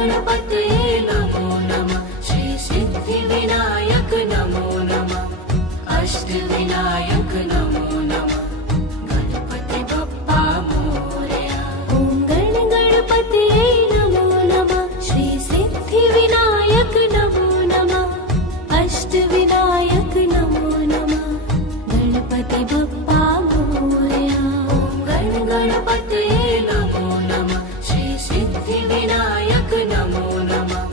गणपतये नमो नमः। श्री सिद्धिविनायक नमो नमः। अष्टविनायक नमो नमः। गणपति बप्पा मोरया। ॐ गणपतये नमो नमः। श्री सिद्धिविनायक नमो नमः। अष्टविनायक नमो नमः। गणपति बप्पा मोरया। ॐ गणपतये नमो नमः। श्री सिद्धिविनायक नमो नमः।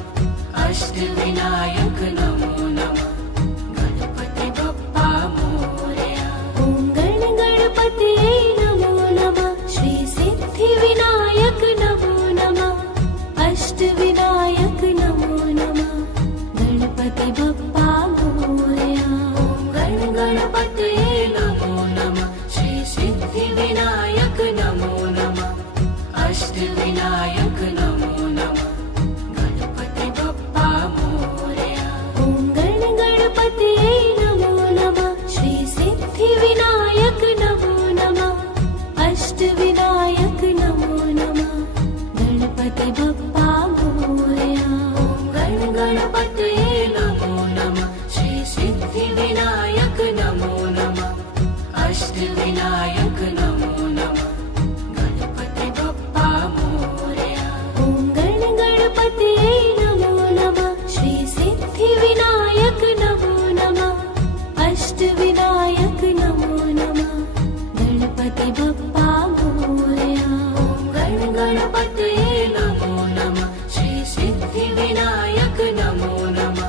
अष्टविनायक नमो नमः। गणपति बप्पा मोरया। ॐ गणपतये नमो नमः। श्री सिद्धिविनायक नमो नमः। अष्टविनायक नमो नमः। गणपति बप्पा मोरया। ॐ गणपतये नमो नमः। श्री सिद्धिविनायक नमो नमः। अष्टविनायक नमो नमः। गणपति बप्पा मोरया। ॐ गणपतये नमो नमः। श्री सिद्धिविनायक नमो नमः। अष्टविनायक नमो नमः। गणपति बप्पा मोरया। ॐ गणपतये नमो नमः। श्री सिद्धिविनायक नमो नमः। अष्टविनायक नमो नमः। गणपति बप्पा मोरया। ॐ गणपतये नमो नमः। श्री सिद्धिविनायक नमो नमः। अष्टविनायक नमो नमः। गणपति बप्पा मोरया। ॐ गणपतये नमो नमः। श्री सिद्धिविनायक नमो नमः।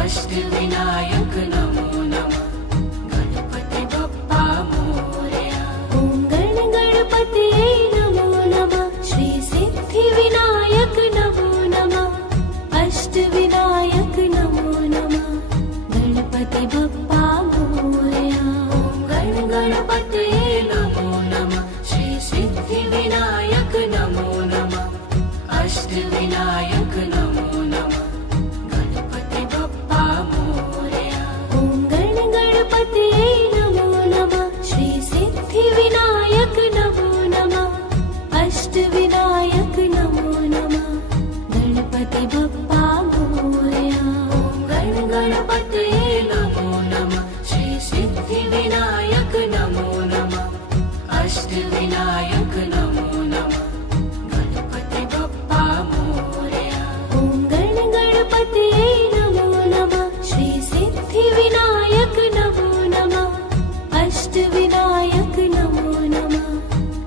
अष्टविनायक नमो नमः। गणपति बप्पा मोरया। ॐ गणपतये नमो नमः। श्री सिद्धिविनायक नमो नमः। अष्टविनायक नमो नमः। गणपति बप्पा मोरया। ॐ गणपतये नमो नमः। श्री सिद्धिविनायक नमो नमः। अष्टविनायक नमो नमः। गणपति बप्पा मोरया। ॐ गणपतये नमो नमः। श्री सिद्धिविनायक नमो नमः। अष्टविनायक नमो नमः। गणपति बप्पा मोरया। ॐ गणपतये नमो नमः। श्री सिद्धिविनायक नमो नमः। अष्टविनायक नमो नमः। गणपति बप्पा मोरया। ॐ गणपतये नमो नमः। श्री सिद्धिविनायक नमो नमः। अष्टविनायक नमो नमः।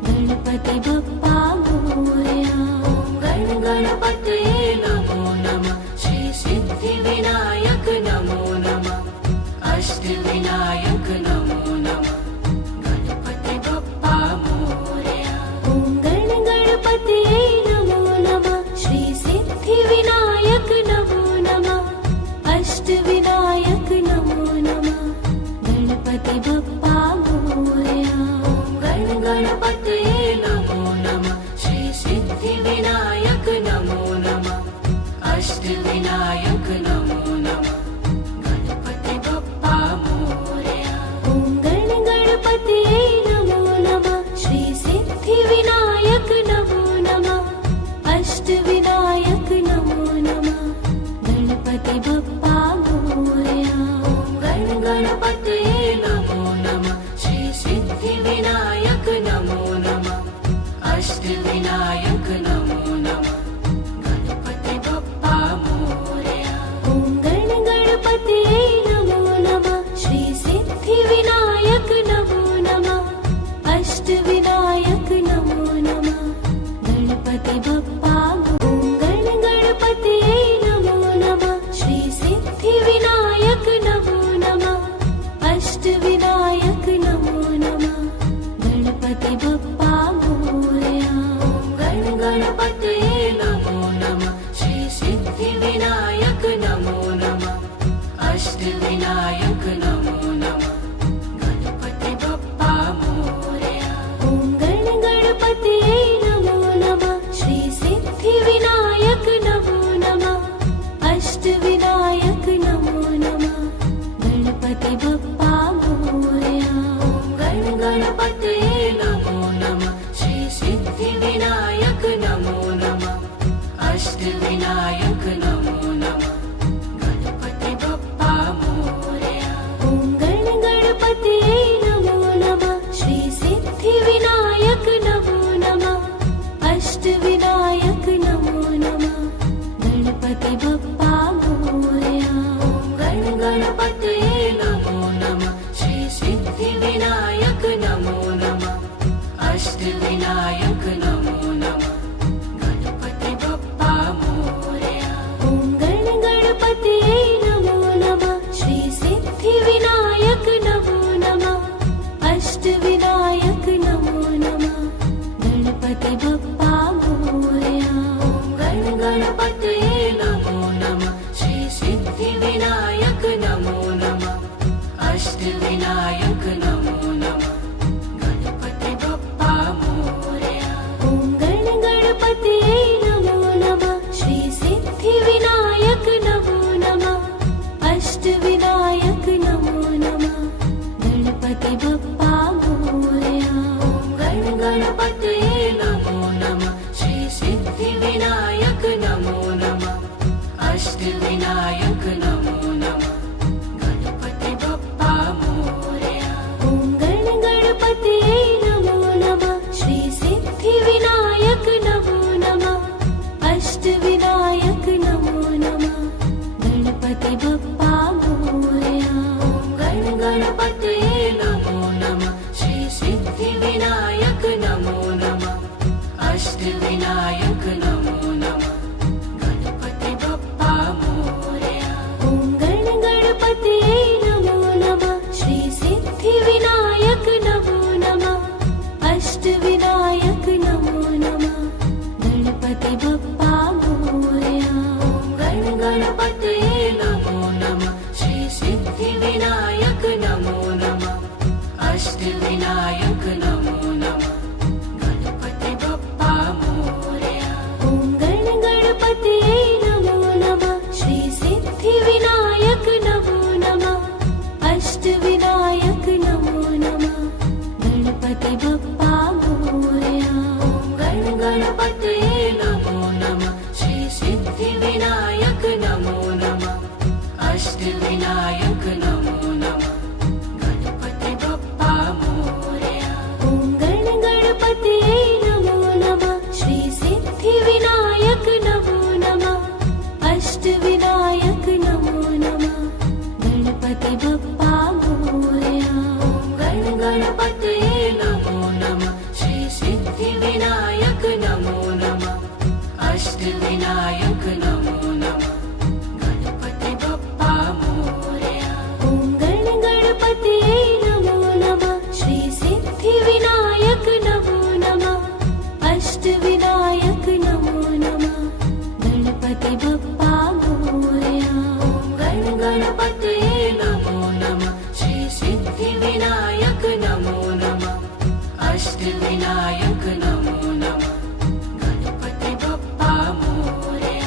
गणपति बप्पा मोरया। ॐ गणपतये नमो नमः। श्री सिद्धिविनायक नमो नमः। अष्टविनायक नमो नमः। गणपति बप्पा मोरया। ॐ गणपतये नमो नमः। श्री सिद्धिविनायक नमो नमः। अष्टविनायक नमो नमः। गणपति बप्पा मोरया। ॐ गणपतये नमो नमः। श्री सिद्धिविनायक नमो अष्टविनायक नमो नमः गणपति बप्पा मोरया ॐ गण गणपतये नमो नमः श्री सिद्धिविनायक नमो नमः अष्टविनायक नमो नमः गणपति बप्पा मोरया ॐ गण गणपतये नमो नमः श्री सिद्धिविनायक नमो नमः अष्टविनायक नमो नमः गणपति बप्पा मोरया ॐ गण गणपतये नमो नमः श्री सिद्धिविनायक नमो नमः अष्टविनायक नमो नमः गणपति बप्पा मोरया ॐ गण गणपतये नमो नमः श्री सिद्धिविनायक नमो नमः अष्टविनायक नमो नमः गणपति बप्पा मोरया ॐ गण गणपतये नमो नमः श्री सिद्धिविनायक नमो नमः अष्टविनायक नमो नमः गणपति बप्पा मोरया ॐ गण गणपतये नमो नमः श्री सिद्धिविनायक नमो नमः अष्टविनायक नमो नमः गणपति बप्पा मोरया ॐ गण गणपतये नमो नमः श्री सिद्धिविनायक नमो नमः अष्टविनायक नमो नमः गणपति बप्पा मोरया ॐ गण गणपतये नमो नमः श्री सिद्धिविनायक नमो नमः अष्टविनायक नमो नमः गणपति बप्पा मोरया ॐ गण गणपतये नमो नमः श्री सिद्धिविनायक नमो नमः अष्टविनायक नमो नमः गणपति बप्पा मोरया ॐ गण गणपतये नमो नमः श्री सिद्धिविनायक नमो नमः अष्टविनायक नमो नमः गणपति बप्पा मोरया ॐ गण गणपतये नमो नमः श्री सिद्धिविनायक नमो नमः अष्टविनायक नमो नमः गणपति बप्पा मोरया ॐ गण गणपतये नमो नमः श्री सिद्धिविनायक नमो नमः अष्टविनायक नमो नमः गणपति बप्पा मोरया ॐ गण गणपतये नमो नमः श्री सिद्धिविनायक नमो नमः अष्टविनायक नमो नमः गणपति बप्पा मोरया ॐ गण गणपतये नमो नमः श्री सिद्धिविनायक नमो नमः अष्टविनायक नमो नमः गणपति बप्पा मोरया ॐ गण गणपतये नमो नमः श्री सिद्धिविनायक नमो नमः अष्टविनायक नमो नमः गणपति बप्पा मोरया ॐ गण गणपतये नमो नमः श्री सिद्धिविनायक नमो नमः अष्टविनायक नमो नमः गणपति बप्पा मोरया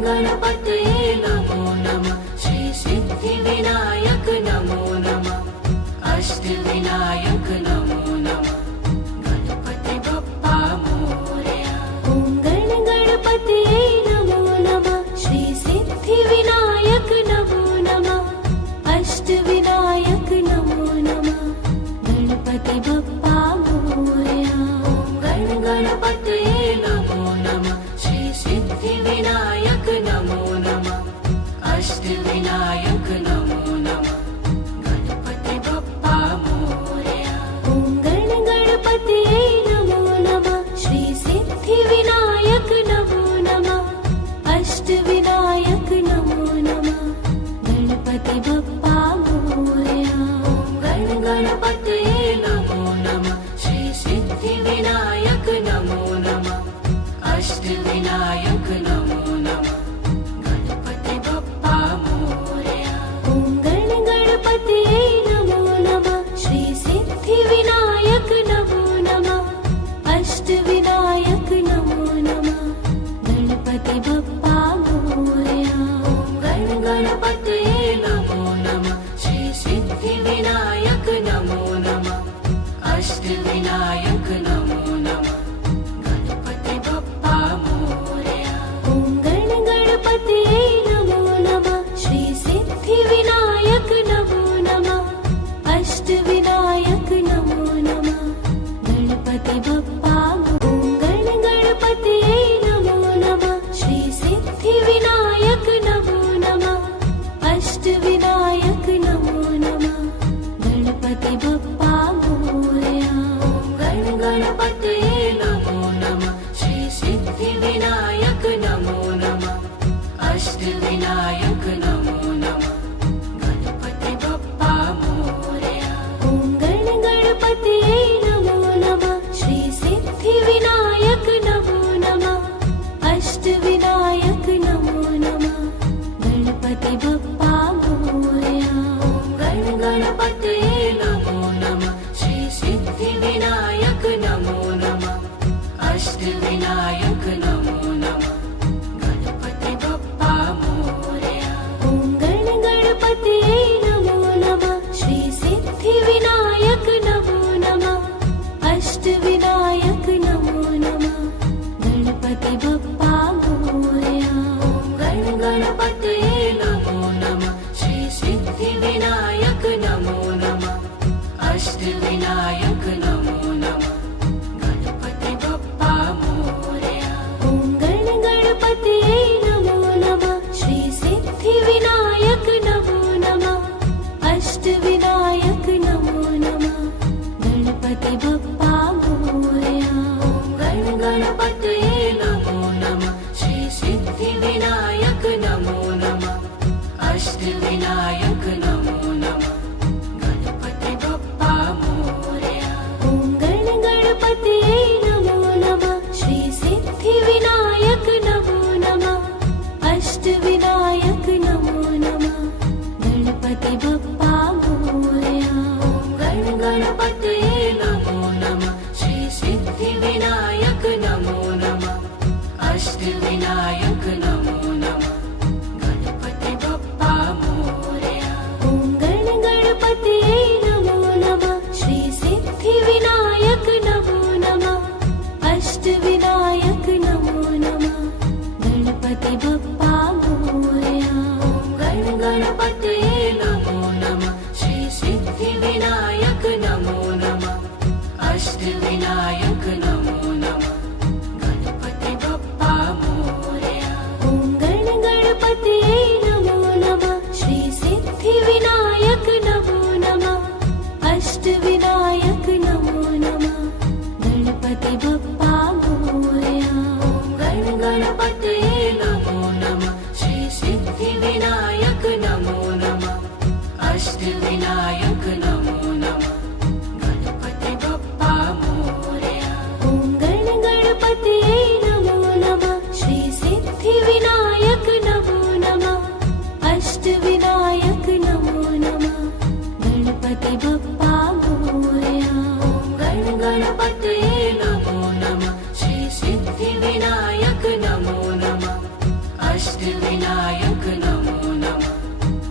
गणपतये नमो नमः श्री सिद्धिविनायक नमो नमः अष्टविनायक नमो नमः गणपति बप्पा मोरया ॐ गणपतये नमो नमः श्री सिद्धिविनायक नमो नमः अष्टविनायक नमो नमः गणपति बप्पा मोरया गणपतये नमो नमः श्री सिद्धिविनायक नमो नमः अष्टविनायक नमो नमः गणपति बप्पा मोरया ॐ गणपतये नमो नमः श्री सिद्धिविनायक नमो नमः अष्टविनायक नमो नमः गणपति बप्पा मोरया गणपतये नमो नमः श्री सिद्धिविनायक नमो नमः अष्टविनायक नमो नमः गणपति बप्पा मोरया ॐ गणपतये नमो नमः श्री सिद्धिविनायक नमो नमः अष्टविनायक नमो नमः गणपति बप्पा मोरया गणपतये नमो नमः श्री सिद्धिविनायक नमो नमः अष्टविनायक नमो नमः गणपति बप्पा मोरया ॐ गणपतये नमो नमः श्री सिद्धिविनायक नमो नमः अष्टविनायक नमो नमः गणपति बप्पा ॐ गणपतये नमो नमः श्री सिद्धिविनायक नमो नमः अष्टविनायक नमो नमः गणपति बप्पा मोरया गणपतये नमो नमः श्री सिद्धिविनायक नमो नमः अष्टविनायक नमो नमः गणपति बप्पा मोरया ॐ गणपतये नमो नमः श्री सिद्धिविनायक नमो नमः अष्टविनायक नमो नमः गणपति बप्पा मोरया गणपतये नमो नमः श्री सिद्धिविनायक नमो नमः अष्टविनायक नमो नमः गणपति बप्पा मोरया ॐ गणपतये नमो नमः श्री सिद्धिविनायक नमो नमः अष्टविनायक नमो नमः गणपति बप्पा मोरया गणपतये नमो नमः श्री सिद्धिविनायक नमो नमः अष्टविनायक नमो नमः गणपति बप्पा मोरया ॐ गणपतये नमो नमः श्री सिद्धिविनायक नमो नमः अष्टविनायक नमो नमः गणपति बप्पा मोरया गणपतये नमो नमः श्री सिद्धिविनायक नमो नमः अष्टविनायक नमो नमः गणपति बप्पा मोरया ॐ गणपतये नमो नमः श्री सिद्धिविनायक नमो नमः अष्टविनायक नमो नमः गणपति बप्पा मोरया गणपतये नमो नमः श्री सिद्धिविनायक नमो नमः अष्टविनायक नमो नमः गणपति बप्पा मोरया ॐ गणपतये नमो नमः श्री सिद्धिविनायक नमो नमः अष्टविनायक नमो नमः गणपति बप्पा मोरया गणपतये नमो नमः श्री सिद्धिविनायक नमो नमः अष्टविनायक नमो नमः गणपति बप्पा मोरया ॐ गणपतये नमो नमः श्री सिद्धिविनायक नमो नमः अष्टविनायक नमो नमः गणपति बप्पा मोरया गणपतये नमो नमः श्री सिद्धिविनायक नमो नमः अष्टविनायक नमो नमः गणपति बप्पा मोरया ॐ अष्टविनायक नमो नमः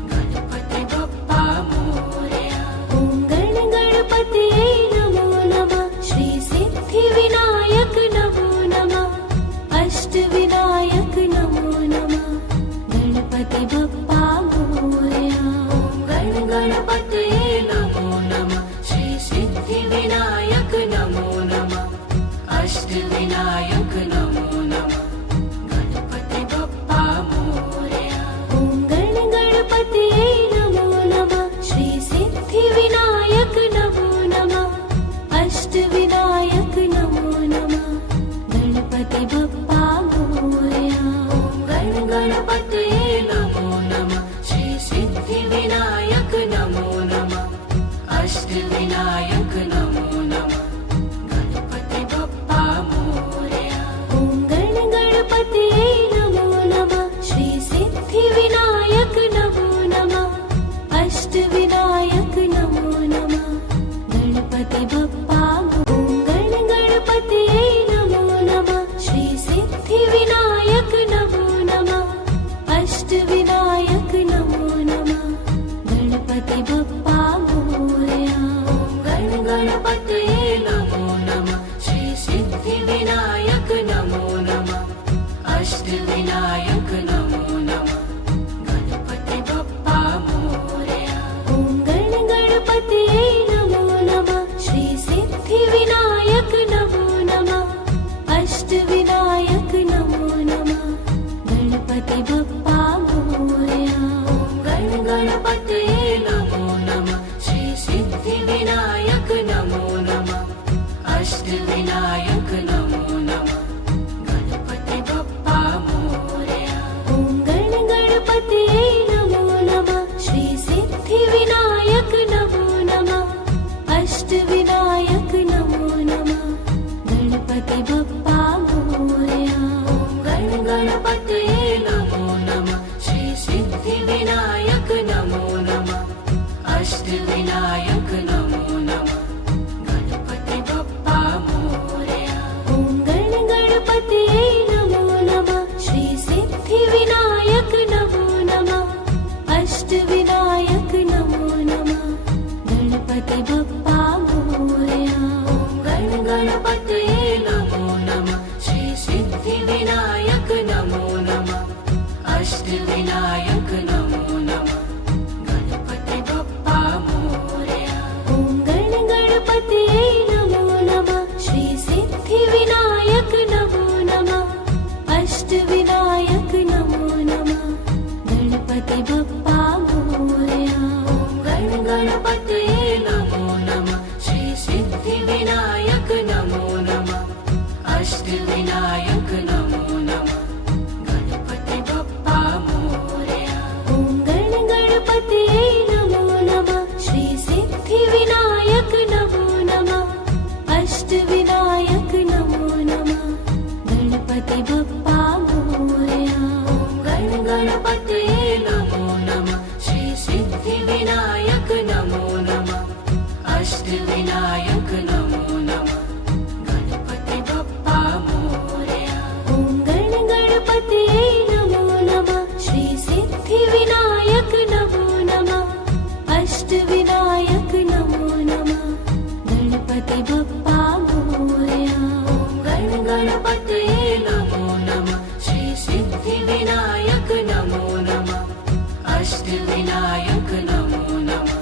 गणपति बप्पा मोरया। ॐ गण गणपतये नमो नमः श्री सिद्धिविनायक नमो नमः अष्टविनायक नमो नमः गणपति बप्पा मोरया। गण गणपतये नमो नमः श्री सिद्धिविनायक नमो नमः अष्टविनायक नमो नमः गणपति बप्पा मोरया। ॐ गण गणपतये नमो नमः श्री सिद्धिविनायक नमो नमः अष्टविनायक नमो नमः गणपति बप्पा मोरया। गण गणपतये नमो नमः श्री सिद्धिविनायक नमो नमः अष्टविनायक नमो नमः गणपति बप्पा मोरया। ॐ गण गणपतये नमो नमः श्री सिद्धिविनायक नमो नमः अष्टविनायक नमो नमः गणपति बप्पा ॐ गण गणपतये नमो नमः श्री सिद्धिविनायक नमो नमः अष्टविनायक नमो नमः गणपति बप्पा मोरया। गण गणपतये नमो नमः श्री सिद्धिविनायक नमो नमः अष्टविनायक नमो नमः गणपति बप्पा मोरया। ॐ गण गणपतये नमो नमः श्री सिद्धिविनायक नमो नमः अष्टविनायक नमो नमः गणपति बप्पा मोरया। गण गणपतये नमो नमः श्री सिद्धिविनायक नमो नमः अष्टविनायक नमो नमः गणपति बप्पा मोरया। ॐ गण गणपतये नमो नमः श्री सिद्धिविनायक नमो नमः अष्टविनायक नमो नमः गणपति बप्पा मोरया। गण गणपतये नमो नमः श्री सिद्धिविनायक नमो नमः अष्टविनायक नमो नमः गणपति बप्पा मोरया। ॐ गण गणपतये नमो नमः श्री सिद्धिविनायक नमो नमः अष्टविनायक नमो नमः गणपति बप्पा मोरया। गण गणपतये नमो नमः श्री सिद्धिविनायक नमो नमः अष्टविनायक नमो नमः गणपति बप्पा मोरया। ॐ गण गणपतये नमो नमः श्री सिद्धिविनायक नमो नमः अष्टविनायक नमो नमः गणपति बप्पा मोरया। गण गणपतये नमो नमः श्री सिद्धिविनायक नमो नमः अष्टविनायक नमो नमः गणपति बप्पा मोरया। ॐ गण गणपतये नमो नमः श्री सिद्धिविनायक नमो नमः अष्टविनायक नमो नमः गणपति बप्पा मोरया। गण गणपतये नमो नमः श्री सिद्धिविनायक नमो नमः अष्टविनायक नमो नमः गणपति बप्पा मोरया। ॐ गण गणपतये नमो नमः श्री सिद्धिविनायक नमो नमः अष्टविनायक नमो नमः गणपति बप्पा मोरया। गण गणपतये नमो नमः श्री सिद्धिविनायक नमो नमः अष्टविनायक नमो नमः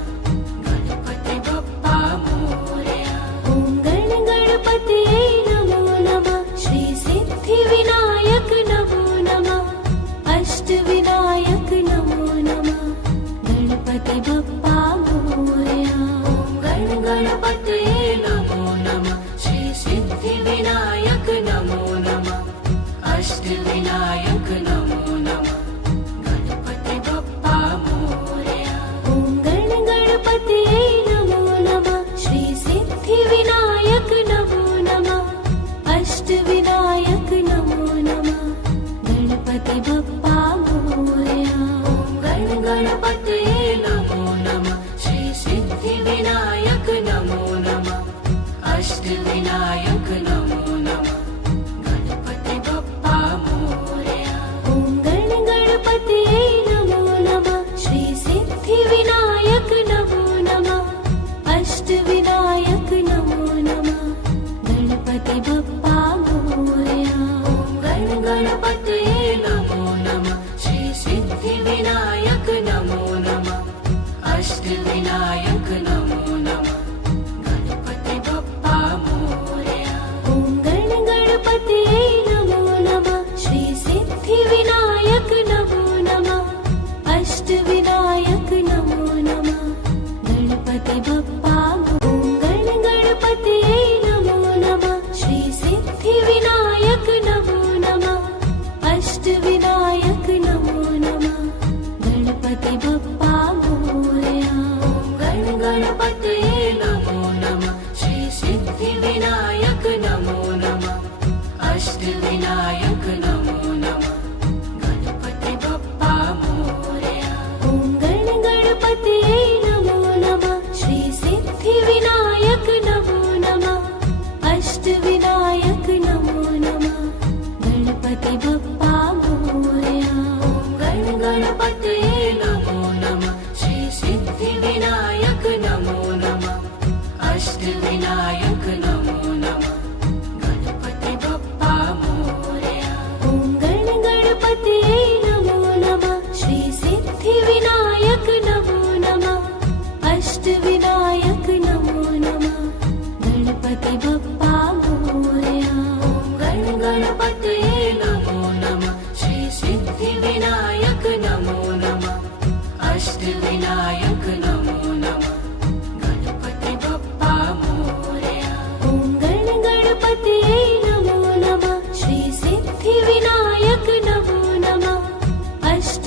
गणपति बप्पा मोरया। ॐ गण गणपतये नमो नमः श्री सिद्धिविनायक नमो नमः अष्टविनायक नमो नमः गणपति बप्पा मोरया। गण गणपतये नमो नमः श्री सिद्धिविनायक नमो नमः अष्टविनायक नमो नमः गणपति बप्पा मोरया। ॐ गण गणपतये नमो नमः श्री सिद्धिविनायक नमो नमः अष्टविनायक नमो नमः गणपति बप्पा मोरया। गण गणपतये नमो नमः श्री सिद्धिविनायक नमो नमः अष्टविनायक नमो नमः गणपति बप्पा मोरया। ॐ गण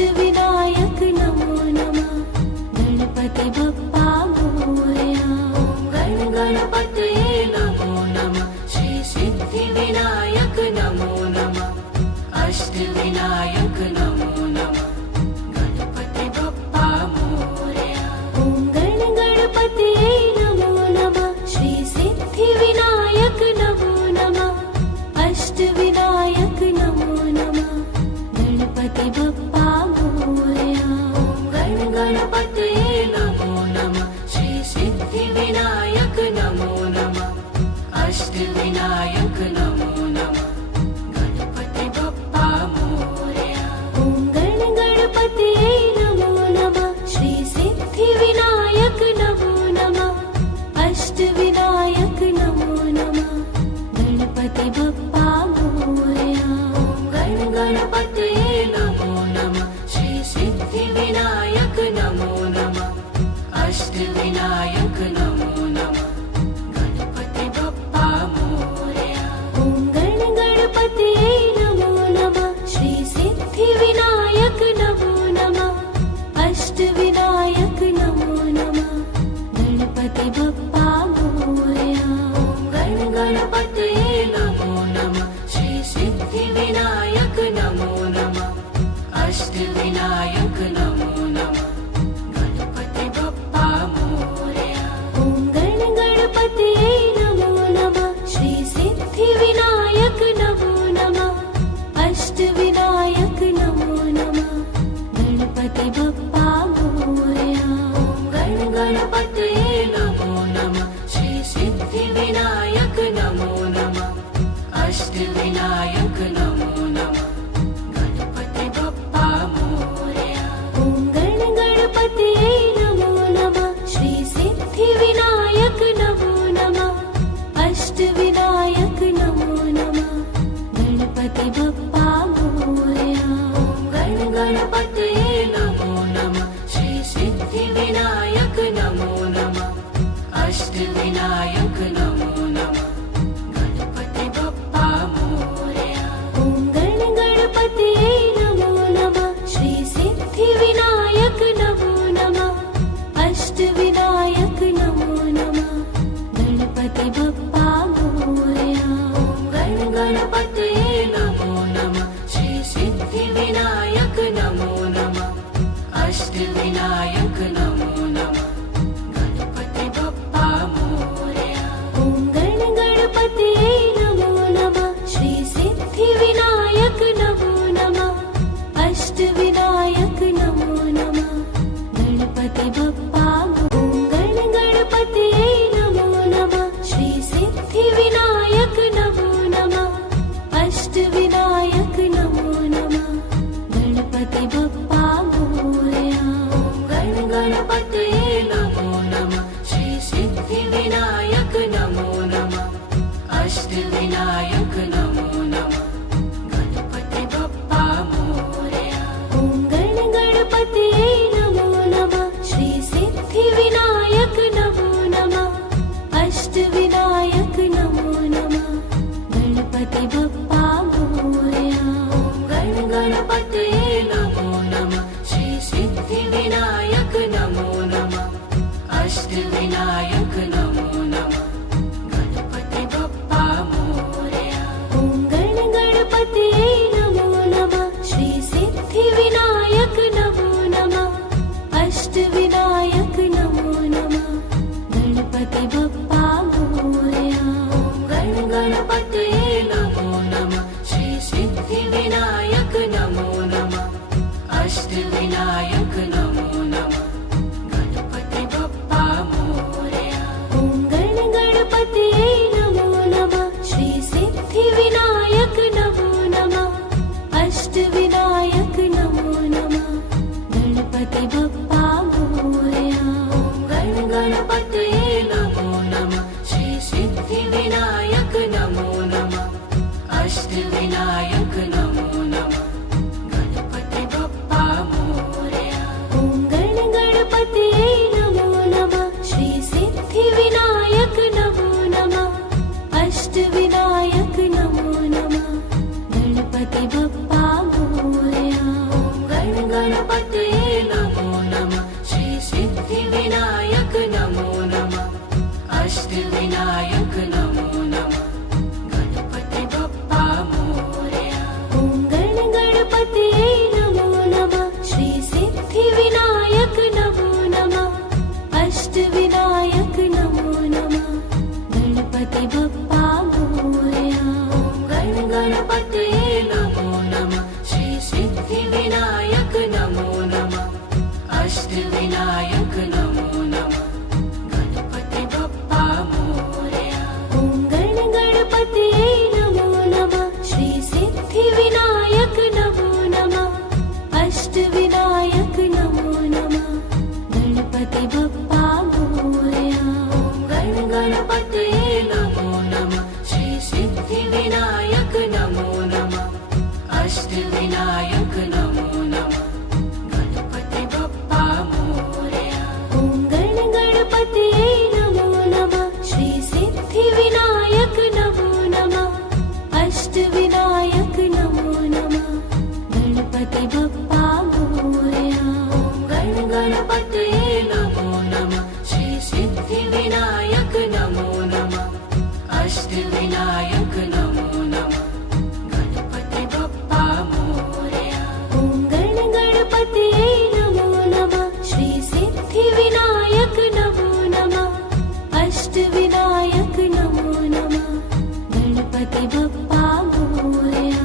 अष्टविनायक नमो नमः गणपति बप्पा मोरया गण गणपतये नमो नमः श्री सिद्धिविनायक नमो नमः अष्टविनायक नमो नमः गणपति बप्पा मोरया ॐ गण गणपतये नमो नमः श्री सिद्धिविनायक नमो नमः अष्टविनायक नमो नमः गणपति बप्पा मोरया गण गणपतये नमो नमः श्री सिद्धिविनायक नमो नमः अष्टविनायक नमो नमः गणपति बप्पा मोरया ॐ गण गणपतये नमो नमः श्री सिद्धिविनायक नमो नमः अष्टविनायक नमो नमः गणपति बप्पा मोरया गण गणपतये नमो नमः श्री सिद्धिविनायक नमो नमः अष्टविनायक नमो नमः गणपति बप्पा मोरया ॐ गण गणपतये नमो नमः श्री सिद्धिविनायक नमो नमः अष्टविनायक नमो नमः गणपति बप्पा मोरया गण गणपतये नमो नमः श्री सिद्धिविनायक नमो नमः अष्टविनायक नमो नमः गणपति बप्पा मोरया ॐ गण गणपतये नमो नमः श्री सिद्धिविनायक नमो नमः अष्टविनायक नमो नमः गणपति बप्पा मोरया गण गणपतये नमो नमः श्री सिद्धिविनायक नमो नमः अष्टविनायक नमो नमः गणपति बप्पा मोरया ॐ गण गणपतये नमो नमः श्री सिद्धिविनायक नमो नमः अष्टविनायक नमो नमः गणपति बप्पा मोरया गण गणपतये नमो नमः श्री सिद्धिविनायक नमो नमः अष्टविनायक नमो नमः गणपति बप्पा मोरया ॐ गण गणपतये नमो नमः श्री सिद्धिविनायक नमो नमः अष्टविनायक नमो नमः गणपति बप्पा मोरया गण गणपतये नमो नमः श्री सिद्धिविनायक नमो नमः गणपतये नमो नमः श्री सिद्धिविनायक नमो नमः अष्टविनायक नमो नमः गणपति बप्पा मोरया ॐ गणपतये नमो नमः श्री सिद्धिविनायक नमो नमः अष्टविनायक नमो नमः गणपति बप्पा मोरया गणपतये नमो नमः श्री सिद्धिविनायक नमो नमः अष्टविनायक नमो नमः गणपति बप्पा मोरया ॐ गणपतये नमो नमः श्री सिद्धिविनायक नमो नमः अष्टविनायक नमो नमः गणपति बप्पा मोरया गणपतये नमो नमः श्री सिद्धिविनायक नमो नमः अष्टविनायक नमो नमः गणपति बप्पा मोरया ॐ गणपतये नमो नमः श्री सिद्धिविनायक नमो नमः अष्टविनायक नमो नमः गणपति बप्पा मोरया गणपतये नमो नमः श्री सिद्धिविनायक नमो नमः अष्टविनायक नमो नमः गणपति बप्पा मोरया ॐ गणपतये नमो नमः श्री सिद्धिविनायक नमो नमः अष्टविनायक नमो नमः गणपति बप्पा मोरया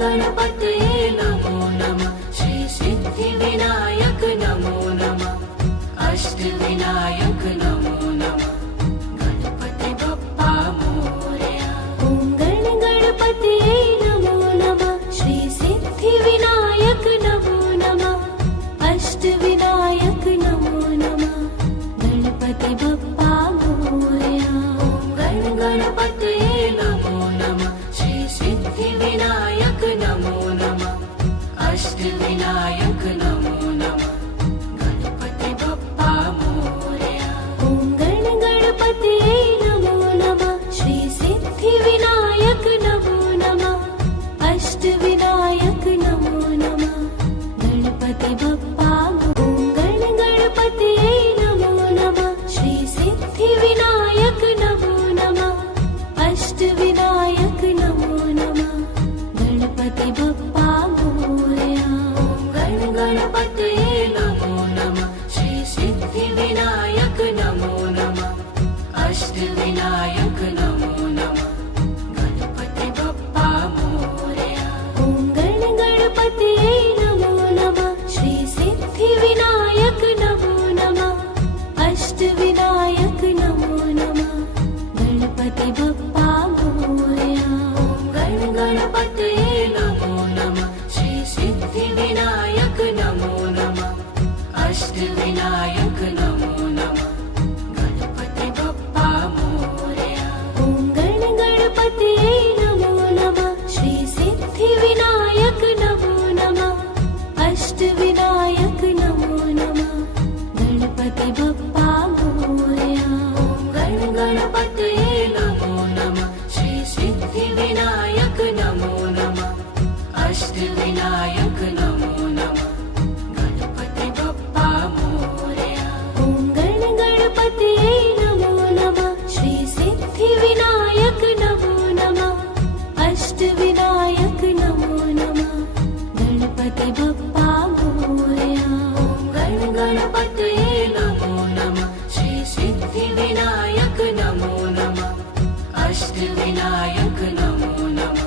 गणपतये नमो नमः श्री सिद्धिविनायक नमो नमः अष्टविनायक नमो नमः गणपति बप्पा मोरया ॐ गणपतये नमो नमः श्री सिद्धिविनायक नमो नमः अष्टविनायक नमो नमः गणपति बप्पा मोरया गणपतये नमो नमः श्री सिद्धिविनायक नमो नमः अष्टविनायक नमो नमः गणपति बप्पा मोरया ॐ गणपतये नमो नमः श्री सिद्धिविनायक नमो नमः अष्टविनायक नमो नमः गणपति बप्पा ॐ गणपतये नमो नमः श्री सिद्धिविनायक नमो नमः अष्टविनायक नमो नमः गणपति बप्पा मोरया गणपतये नमो नमः श्री सिद्धिविनायक नमो नमः अष्टविनायक नमो नमः गणपति बप्पा मोरया ॐ गणपतये नमो नमः श्री सिद्धिविनायक नमो नमः अष्टविनायक नमो नमः गणपति बप्पा मोरया गणपतये नमो नमः श्री सिद्धिविनायक नमो नमः अष्टविनायक नमो नमः गणपति बप्पा मोरया ॐ गणपतये नमो नमः श्री सिद्धिविनायक नमो नमः अष्टविनायक नमो नमः गणपति बप्पा मोरया गणपतये नमो नमः श्री सिद्धिविनायक नमो नमः अष्टविनायक नमो नमः गणपति बप्पा मोरया ॐ गणपतये नमो नमः श्री सिद्धिविनायक नमो नमः अष्टविनायक नमो नमः गणपति बप्पा मोरया गणपतये नमो नमः श्री सिद्धिविनायक नमो नमः अष्टविनायक नमो नमः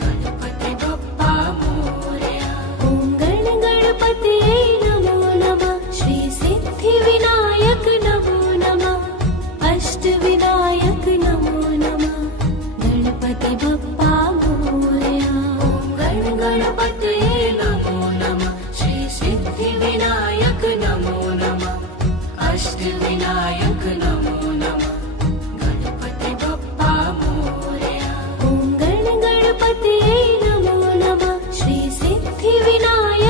गणपति बप्पा मोरया ॐ गणपतये नमो नमः श्री सिद्धिविनायक नमो नमः अष्टविनायक नमो नमः गणपति बप्पा मोरया गणपतये नमो नमः श्री सिद्धिविनायक नमो नमः अष्टविनायक नमो नमः गणपति बप्पा मोरया ॐ गणपतये नमो नमः श्री सिद्धिविनायक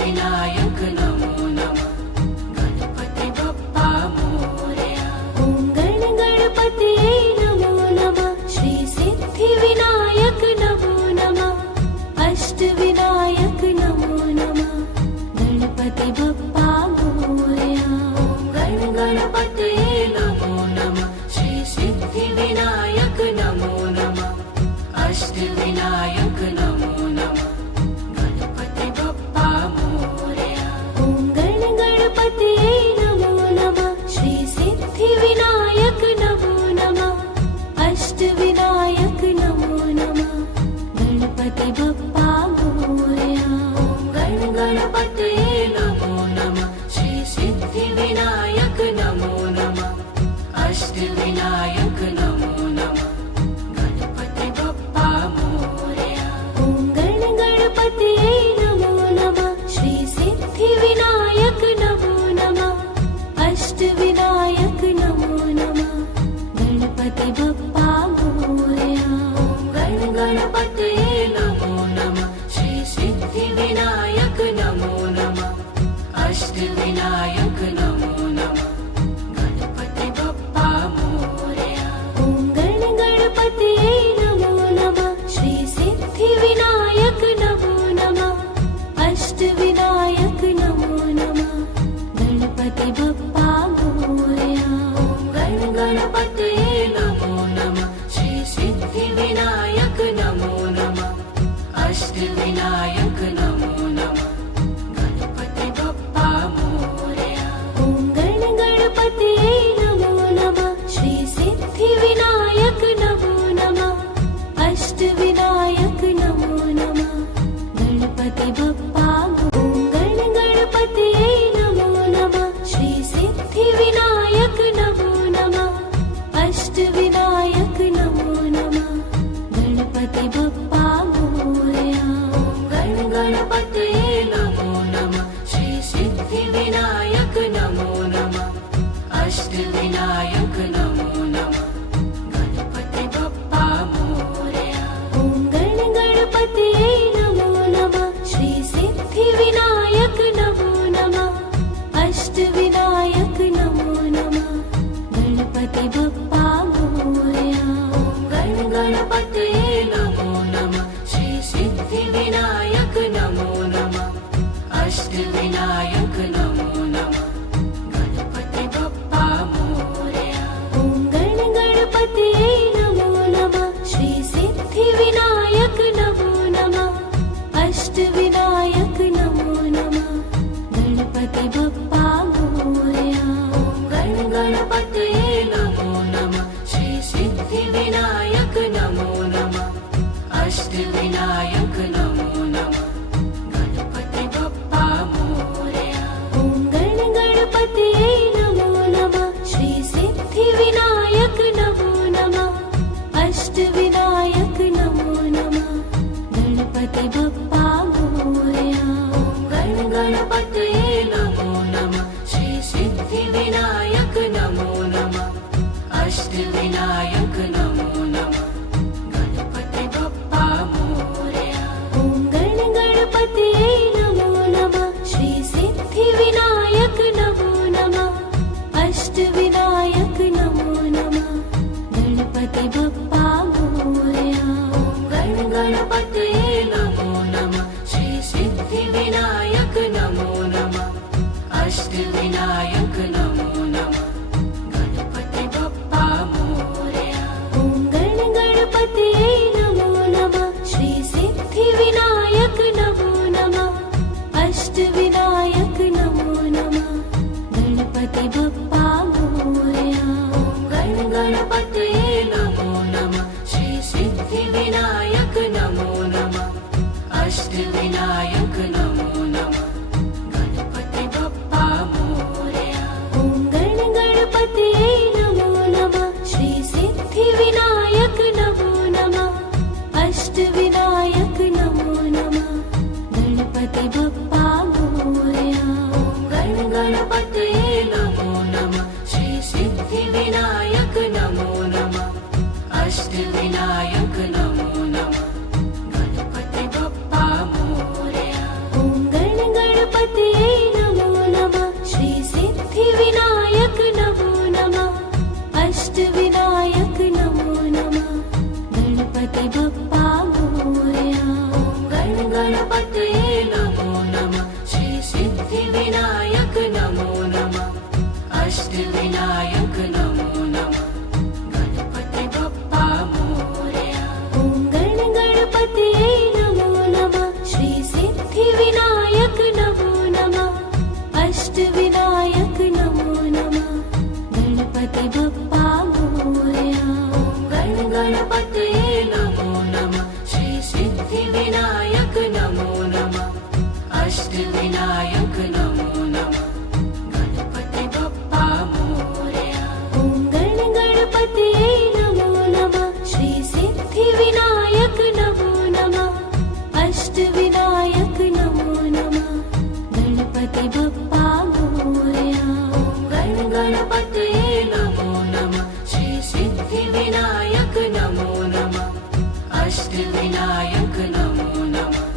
अष्टविनायक नमो नमः गणपति बप्पा मोरया। ॐ गण गणपतये नमो नमः श्री सिद्धिविनायक नमो नमः अष्टविनायक नमो नमः गणपति बप्पा मोरया। गण गणपतये नमो नमः श्री सिद्धिविनायक नमो नमः अष्टविनायक नमो नमः गणपति बप्पा मोरया। ॐ गण गणपतये नमो नमः श्री सिद्धिविनायक नमो नमः अष्टविनायक नमो नमः गणपति बप्पा मोरया। गण गणपतये नमो नमः श्री सिद्धिविनायक नमो नमः अष्टविनायक नमो नमः गणपति बप्पा मोरया। ॐ गण गणपतये नमो नमः श्री सिद्धिविनायक नमो नमः अष्टविनायक नमो नमः गणपति बप्पा मोरया। गण गणपतये नमो नमः श्री सिद्धिविनायक नमो नमः अष्टविनायक नमो नमः गणपति बप्पा मोरया। ॐ गण गणपतये नमो नमः श्री सिद्धिविनायक नमो नमः अष्टविनायक नमो नमः गणपति बप्पा मोरया। गण गणपतये नमो नमः श्री सिद्धिविनायक नमो नमः अष्टविनायक नमो नमः गणपति बप्पा मोरया। ॐ गण गणपतये नमो नमः श्री सिद्धिविनायक नमो नमः अष्टविनायक नमो नमः गणपति बप्पा। ॐ गण गणपतये नमो नमः श्री सिद्धिविनायक नमो नमः अष्टविनायक नमो नमः गणपति बप्पा मोरया। गण गणपतये नमो नमः श्री सिद्धिविनायक नमो नमः अष्टविनायक नमो नमः गणपति बप्पा मोरया। ॐ गण गणपतये नमो नमः श्री सिद्धिविनायक नमो नमः अष्टविनायक नमो नमः गणपति बप्पा मोरया। गण गणपतये नमो नमः श्री सिद्धिविनायक नमो नमः अष्टविनायक नमो नमः गणपति बप्पा मोरया। ॐ गण गणपतये नमो नमः श्री सिद्धिविनायक नमो नमः अष्टविनायक नमो नमः गणपति बप्पा मोरया। गण गणपतये नमो नमः श्री सिद्धिविनायक नमो नमः अष्टविनायक नमो नमः गणपति बप्पा मोरया। ॐ गण गणपतये नमो नमः श्री सिद्धिविनायक नमो नमः अष्टविनायक नमो नमः गणपति बप्पा मोरया। गण गणपतये नमो नमः श्री सिद्धिविनायक नमो नमः अष्टविनायक नमो नमः गणपति बप्पा मोरया। ॐ गण गणपतये नमो नमः श्री सिद्धिविनायक नमो नमः अष्टविनायक नमो नमः गणपति बप्पा मोरया। गण गणपतये नमो नमः श्री सिद्धिविनायक नमो नमः अष्टविनायक नमो नमः गणपति बप्पा मोरया। ॐ गण गणपतये नमो नमः श्री सिद्धिविनायक नमो नमः अष्टविनायक नमो नमः गणपति बप्पा मोरया। गण गणपतये नमो नमः श्री सिद्धिविनायक नमो नमः अष्टविनायक नमो नमः गणपति बप्पा मोरया। ॐ गण गणपतये नमो नमः श्री सिद्धिविनायक नमो नमः अष्टविनायक नमो नमः गणपति बप्पा मोरया। विनायक नमो नमः गणपति बप्पा मोरया ॐ गणपतये नमो नमः श्री सिद्धिविनायक नमो नमः अष्टविनायक नमो नमः गणपति बप्पा मोरया गणपतये नमो नमः श्री सिद्धिविनायक नमो नमः अष्टविनायक नमो नमः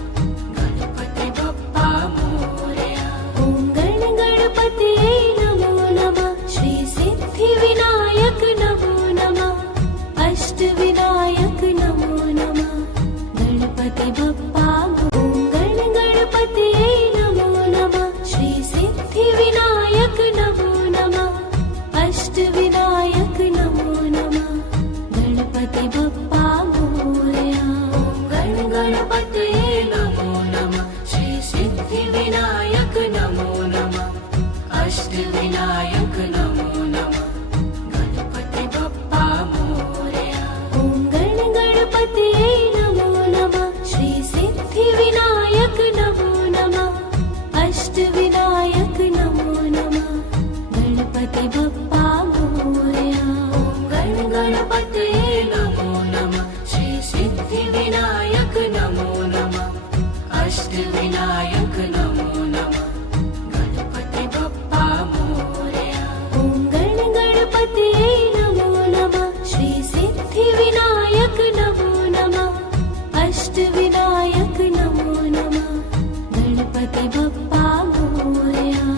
गणपति बप्पा मोरया ॐ गणपतये नमो नमः श्री सिद्धिविनायक नमो नमः अष्टविनायक नमो नमः गणपति बप्पा ॐ गणपतये नमो नमः श्री सिद्धिविनायक नमो नमः अष्टविनायक नमो नमः गणपति बप्पा मोरया गणपतये नमो नमः श्री सिद्धिविनायक नमो नमः अष्टविनायक नमो नमः गणपति बप्पा मोरया ॐ गणपतये नमो नमः श्री सिद्धिविनायक नमो नमः अष्टविनायक नमो नमः गणपति बप्पा मोरया गणपतये नमो नमः श्री सिद्धिविनायक नमो नमः अष्टविनायक